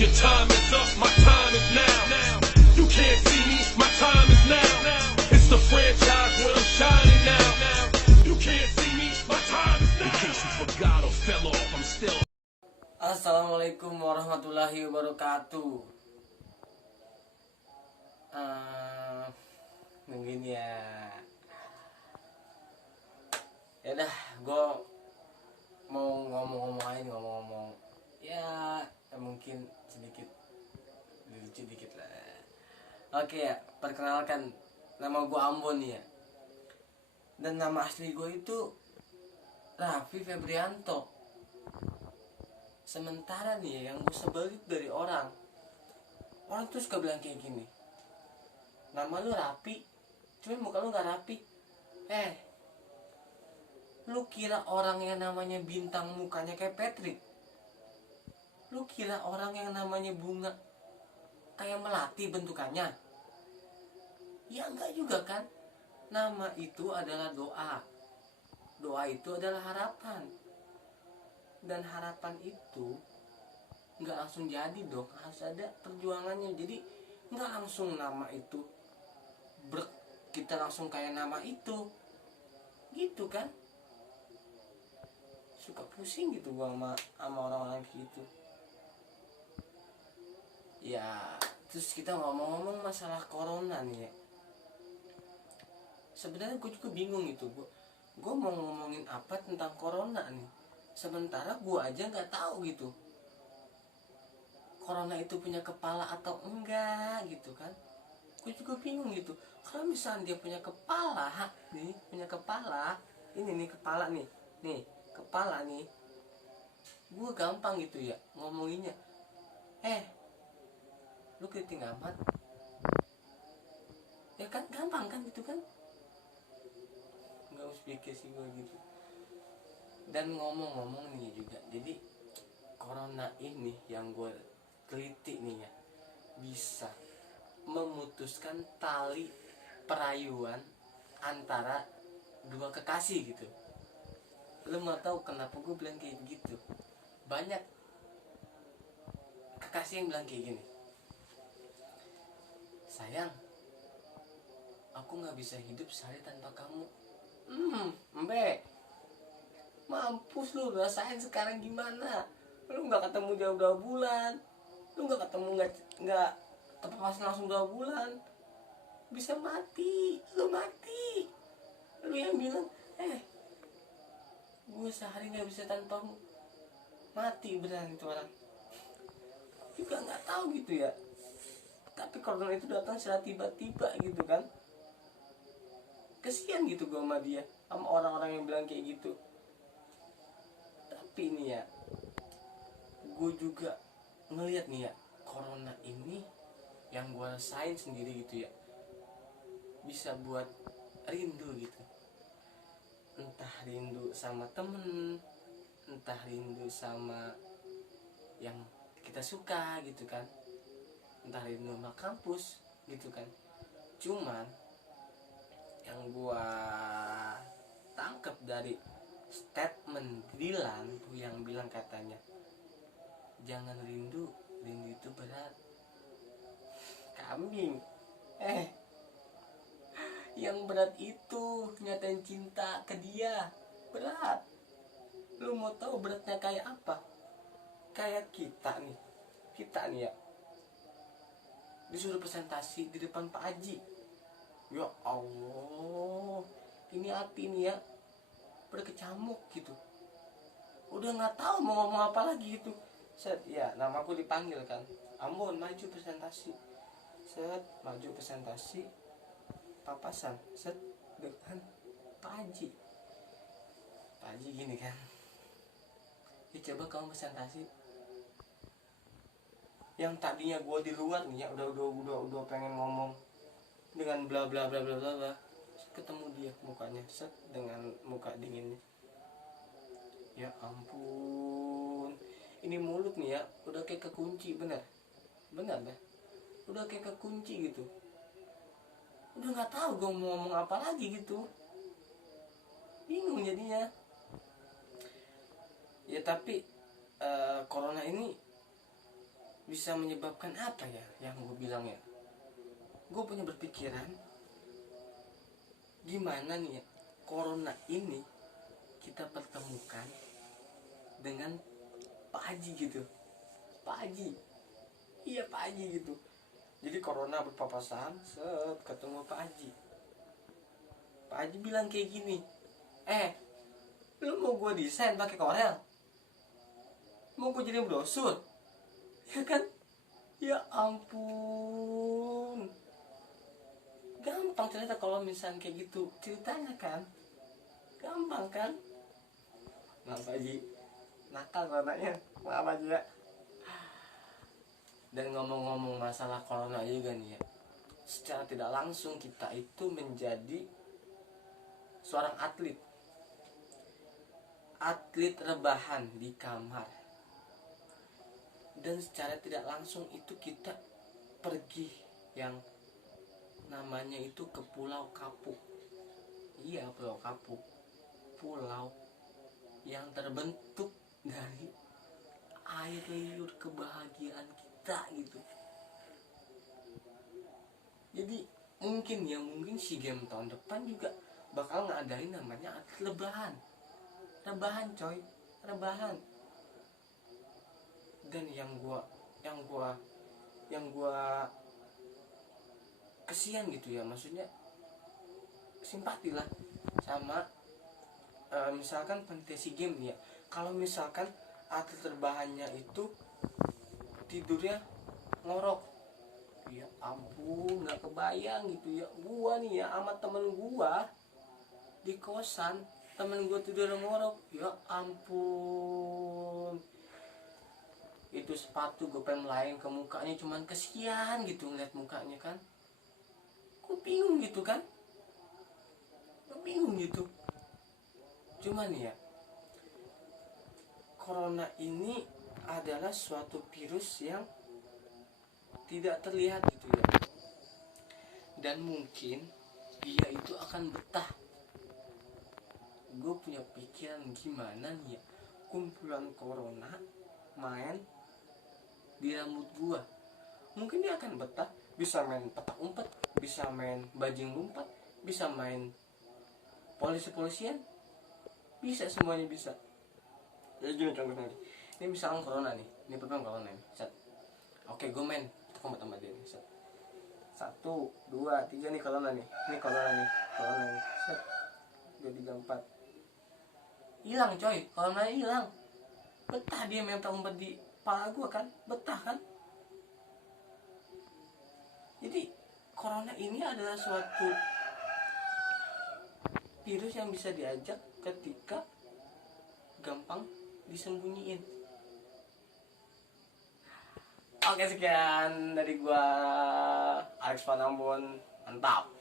Your time is up, my time is now. You can't see me, my time is now. It's the franchise when I'm shining now. You can't see me, my time is now. In case you forgot or fell off, I'm still. Assalamualaikum warahmatullahi wabarakatuh. Mungkin ya dah, gue mau ngomong ya mungkin sedikit lucu dikit lah. Oke ya, perkenalkan, nama gue Ambon ya, dan nama asli gue itu Raffi Febrianto. Sementara nih yang gue sebel dari orang tuh suka bilang kayak gini, nama lu rapi, cuman muka lu gak rapi. Lu kira orang yang namanya bintang mukanya kayak Patrick? Lu kira orang yang namanya bunga kayak melati bentukannya? Ya enggak juga kan. Nama itu adalah doa. Doa itu adalah harapan. Dan harapan itu nggak langsung jadi dong, harus ada perjuangannya. Jadi nggak langsung nama itu kita langsung kayak nama itu gitu kan. Suka pusing gitu gua sama orang-orang gitu ya. Terus kita ngomong-ngomong masalah corona nih ya, sebenarnya gue juga bingung gitu. Gue mau ngomongin apa tentang corona nih, sementara gue aja nggak tahu gitu corona itu punya kepala atau enggak gitu kan. Gue juga bingung gitu. Kalau misalnya dia punya kepala nih, ini nih kepala nih kepala nih, gue gampang gitu ya ngomonginnya. Lu keriting amat ya kan, gampang kan gitu kan, nggak usah pikir sih gue gitu. Dan ngomong-ngomong nih juga, jadi corona ini yang gue teliti nih ya, bisa memutuskan tali perayuan antara dua kekasih gitu. Lu mau tahu kenapa gue bilang kayak gitu? Banyak kekasih yang bilang kayak gini, sayang, aku gak bisa hidup sehari tanpa kamu. Mbak, mampus lu, rasain sekarang gimana? Lu gak ketemu jauh 2 bulan, lu gak ketemu gak tepat langsung 2 bulan, bisa mati. Lu yang bilang gue sehari gak bisa tanpamu, mati beneran itu orang. Juga gak tahu gitu ya. Tapi corona itu datang secara tiba-tiba gitu kan. Kesian gitu gue sama dia, sama orang-orang yang bilang kayak gitu. Tapi ini ya, gue juga ngelihat nih ya, corona ini yang gue rasain sendiri gitu ya, bisa buat rindu gitu. Entah rindu sama temen, entah rindu sama yang kita suka gitu kan, entah rindu sama kampus gitu kan. Cuman yang gua tangkep dari statement Dilan tuh yang bilang katanya, jangan rindu itu berat. Kambing. Yang berat itu nyatain cinta ke dia, berat. Lu mau tahu beratnya kayak apa? Kayak kita nih ya, disuruh presentasi di depan Pak Haji. Ya Allah, ini hati nih ya berkecamuk gitu. Udah nggak tahu mau ngomong apa lagi gitu. Ya, namaku dipanggil kan, Ambon maju presentasi. Maju presentasi, papasan depan Pak Haji. Pak Haji gini kan, ya coba kamu presentasi. Yang tadinya gue di luar nih ya, udah pengen ngomong dengan bla bla bla bla bla, ketemu dia mukanya dengan muka dinginnya. Ya ampun, ini mulut nih ya udah kayak kekunci, bener dah, udah kayak kekunci gitu. Udah nggak tahu gue mau ngomong apa lagi gitu, bingung jadinya. Ya tapi corona ini bisa menyebabkan apa ya yang gue bilang ya, gue punya berpikiran gimana nih ya corona ini kita pertemukan dengan Pak Haji gitu. Pak Haji, iya Pak Haji gitu. Jadi corona berpapasan, ketemu Pak Haji. Pak Haji bilang kayak gini, lu mau gue desain pakai Corel? Mau gue jadi brosur? Ya kan? Ya ampun. Gampang cerita kalau misalnya kayak gitu ceritanya kan. Gampang kan? Maaf Haji, nakal coronanya. Maaf Haji ya. Dan ngomong-ngomong masalah corona juga nih ya, secara tidak langsung kita itu menjadi seorang atlet rebahan di kamar. Dan secara tidak langsung itu kita pergi yang namanya itu ke Pulau Kapuk. Iya, Pulau Kapuk. Pulau yang terbentuk dari air liur kebahagiaan kita gitu. Jadi mungkin SEA Games tahun depan juga bakal ngadain namanya atlet rebahan coy, rebahan. Dan yang gua kesian gitu ya, maksudnya simpati lah sama misalkan panitia SEA Games ya, kalau misalkan atlet rebahannya itu tidurnya ngorok, ya ampun, nggak kebayang gitu ya. Gua nih ya sama temen gua di kosan, temen gua tidur ngorok, ya ampun. Itu sepatu gue pengen melayan ke mukanya, cuman kesian gitu ngeliat mukanya kan. Gue bingung gitu kan, cuman ya corona ini adalah suatu virus yang tidak terlihat gitu ya, dan mungkin dia itu akan betah. Gue punya pikiran gimana nih ya, kumpulan corona main di rambut gua, mungkin dia akan betah, bisa main petak umpet, bisa main bajing lompat, bisa main polisi-polisian, bisa, semuanya bisa. Ya gini contohnya, ini misalnya corona nih, ini pertama corona nih, set. Oke, gue main petak umpet sama dia nih, set. 1, 2, 3 nih corona nih, corona nih, set. 2, 3, 4, hilang coy, corona hilang. Betah dia main petak umpet di kepala gue kan, betah kan. Jadi corona ini adalah suatu virus yang bisa diajak ketika gampang disembunyiin. Oke, sekian dari gua Alex Panambon, mantap.